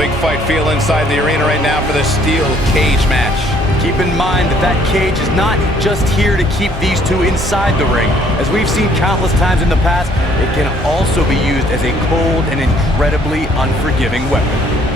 big fight feel inside the arena right now for the steel cage match. Keep in mind that that cage is not just here to keep these two inside the ring. As we've seen countless times in the past, it can also be used as a cold and incredibly unforgiving weapon.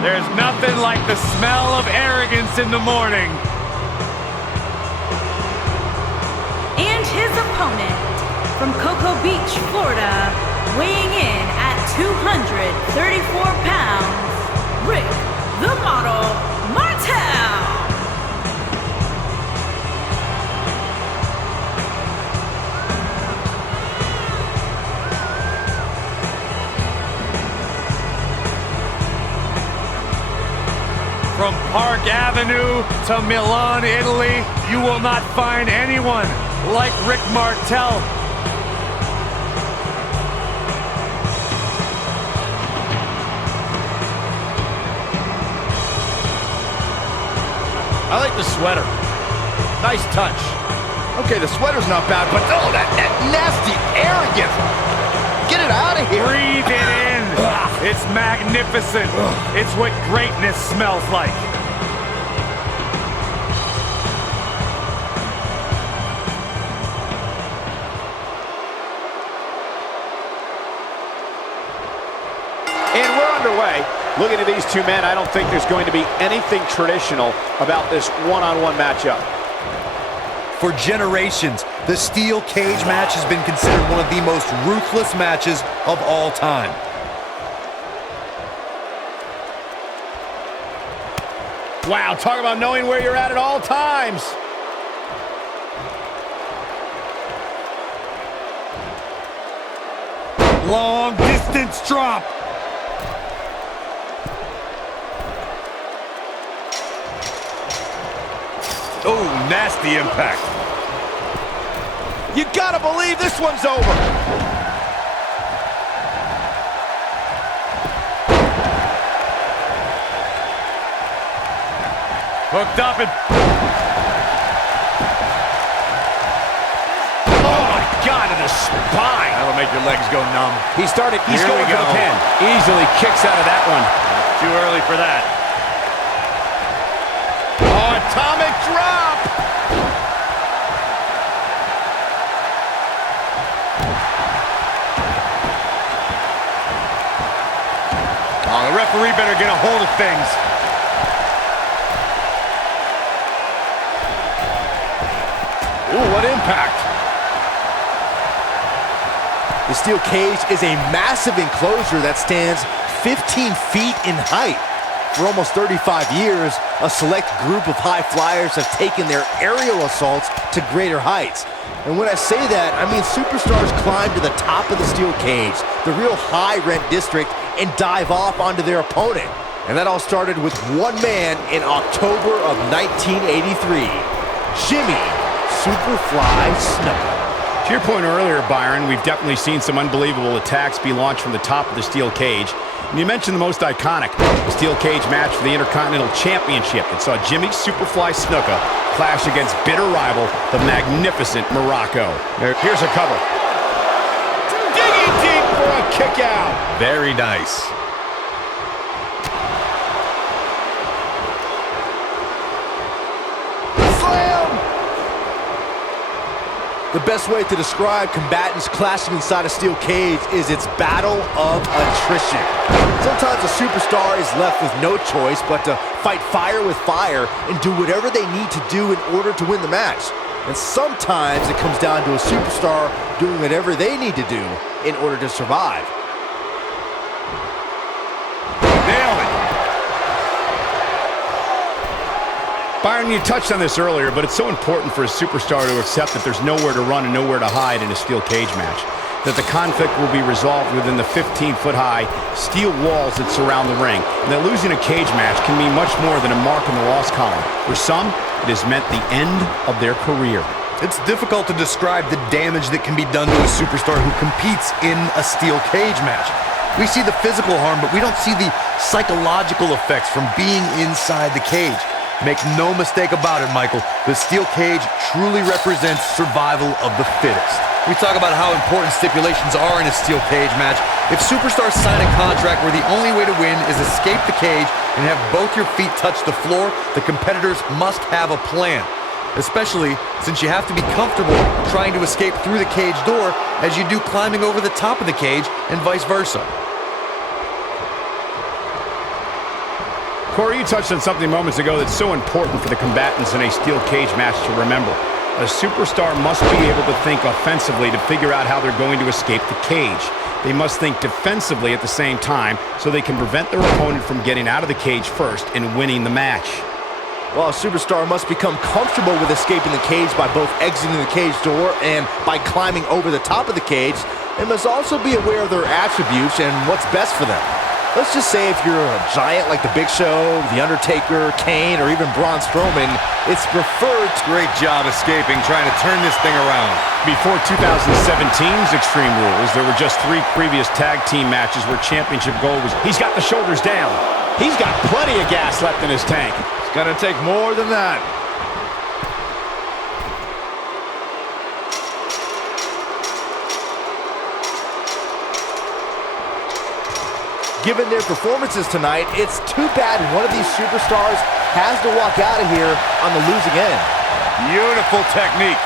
There's nothing like the smell of arrogance in the morning. And his opponent, from Cocoa Beach, Florida, weighing in at 234 pounds, Rick the Model Martel. From Park Avenue to Milan, Italy, you will not find anyone like Rick Martel. I like the sweater. Nice touch. Okay, the sweater's not bad, but oh, that nasty arrogance. Get it out of here. Breathe it in. It's magnificent. It's what greatness smells like. And we're underway. Looking at these two men, I don't think there's going to be anything traditional about this one-on-one matchup. For generations, the steel cage match has been considered one of the most ruthless matches of all time. Wow, talk about knowing where you're at all times. Long distance drop. Oh, nasty impact. You gotta believe this one's over. Hooked up and... Oh my God, in the spine. That'll make your legs go numb. He's going for the pin. Easily kicks out of that one. Too early for that. Oh, atomic drop. Oh, the referee better get a hold of things. Ooh, what impact. The steel cage is a massive enclosure that stands 15 feet in height. For almost 35 years, a select group of high flyers have taken their aerial assaults to greater heights. And when I say that, I mean superstars climb to the top of the steel cage, the real high-rent district, and dive off onto their opponent. And that all started with one man in October of 1983, Jimmy Superfly Snuka. To your point earlier, Byron, we've definitely seen some unbelievable attacks be launched from the top of the steel cage. And you mentioned the most iconic, the steel cage match for the Intercontinental Championship that saw Jimmy Superfly Snuka clash against bitter rival, the magnificent Morocco. Here's a cover. Digging deep for a kick out. Very nice. The best way to describe combatants clashing inside a steel cage is its battle of attrition. Sometimes a superstar is left with no choice but to fight fire with fire and do whatever they need to do in order to win the match. And sometimes it comes down to a superstar doing whatever they need to do in order to survive. Nailed it. Byron, you touched on this earlier, but it's so important for a superstar to accept that there's nowhere to run and nowhere to hide in a steel cage match. that the conflict will be resolved within the 15-foot-high steel walls that surround the ring, and that losing a cage match can mean much more than a mark in the loss column. For some, it has meant the end of their career. It's difficult to describe the damage that can be done to a superstar who competes in a steel cage match. We see the physical harm, but we don't see the psychological effects from being inside the cage. Make no mistake about it, Michael, the steel cage truly represents survival of the fittest. We talk about how important stipulations are in a steel cage match. If superstars sign a contract where the only way to win is escape the cage and have both your feet touch the floor, the competitors must have a plan. Especially since you have to be comfortable trying to escape through the cage door as you do climbing over the top of the cage and vice versa. Corey, you touched on something moments ago that's so important for the combatants in a steel cage match to remember. A superstar must be able to think offensively to figure out how they're going to escape the cage. They must think defensively at the same time so they can prevent their opponent from getting out of the cage first and winning the match. Well, a superstar must become comfortable with escaping the cage by both exiting the cage door and by climbing over the top of the cage, and must also be aware of their attributes and what's best for them. Let's just say if you're a giant like The Big Show, The Undertaker, Kane, or even Braun Strowman, it's preferred. Great job escaping, trying to turn this thing around. Before 2017's Extreme Rules, there were just 3 previous tag team matches where championship gold was... He's got the shoulders down. He's got plenty of gas left in his tank. It's gonna take more than that. Given their performances tonight, it's too bad one of these superstars has to walk out of here on the losing end. Beautiful technique.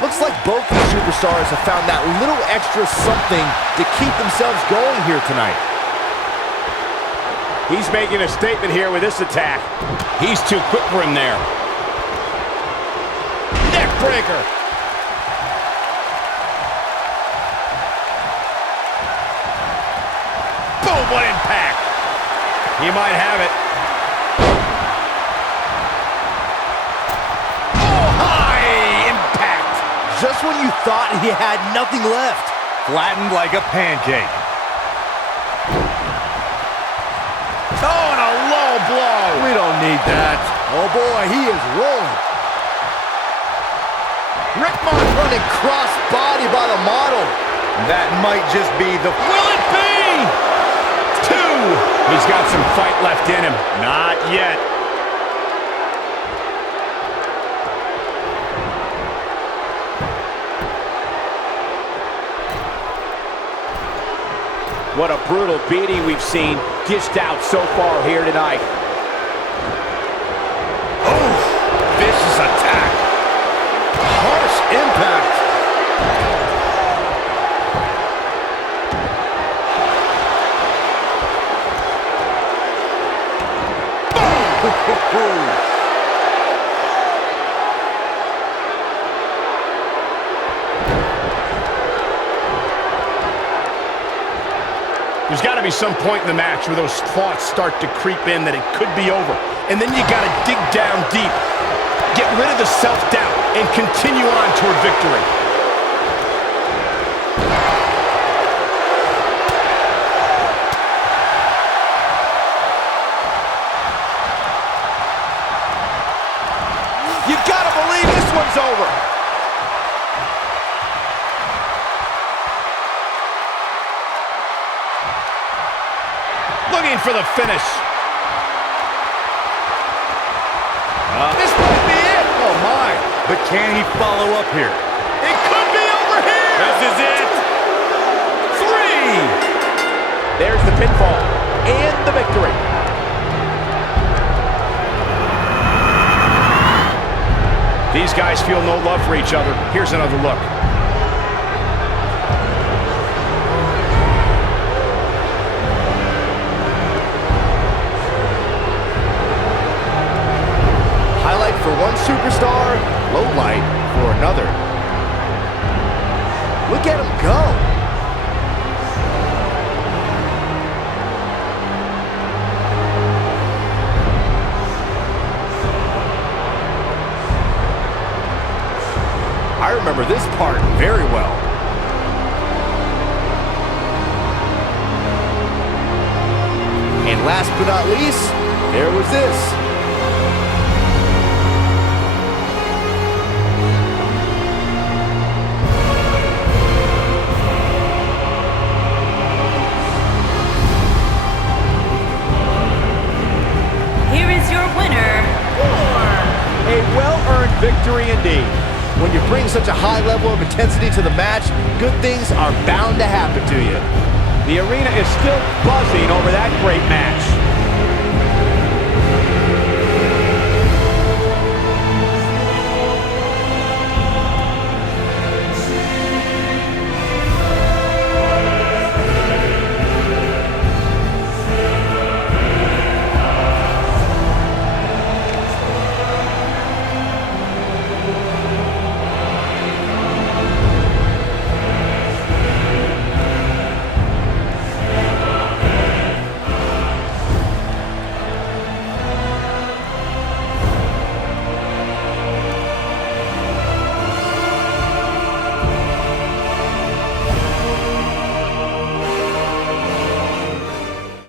Looks like both these superstars have found that little extra something to keep themselves going here tonight. He's making a statement here with this attack. He's too quick for him there. Neck breaker. Boom, what impact. He might have it. Oh, high impact. Just when you thought he had nothing left. Flattened like a pancake. Oh, and a low blow. We don't need that. Oh boy, he is rolling. Rick Martel running cross-body by the model. That might just be the... Will it be? 2. He's got some fight left in him. Not yet. What a brutal beating we've seen dished out so far here tonight. Oh, vicious attack. Harsh impact. Boom! There's got to be some point in the match where those thoughts start to creep in that it could be over. And then you got to dig down deep, get rid of the self-doubt, and continue on toward victory. You gotta believe this one's over. Looking for the finish. This might be it. Oh, my. But can he follow up here? It could be over here. This is it. 3. There's the pinfall and the victory. These guys feel no love for each other. Here's another look. Highlight for one superstar, low light for another. Look at him go. remember this part very well. And last but not least, there was this. Here is your winner, A well-earned victory indeed. When you bring such a high level of intensity to the match, good things are bound to happen to you. The arena is still buzzing over that great match.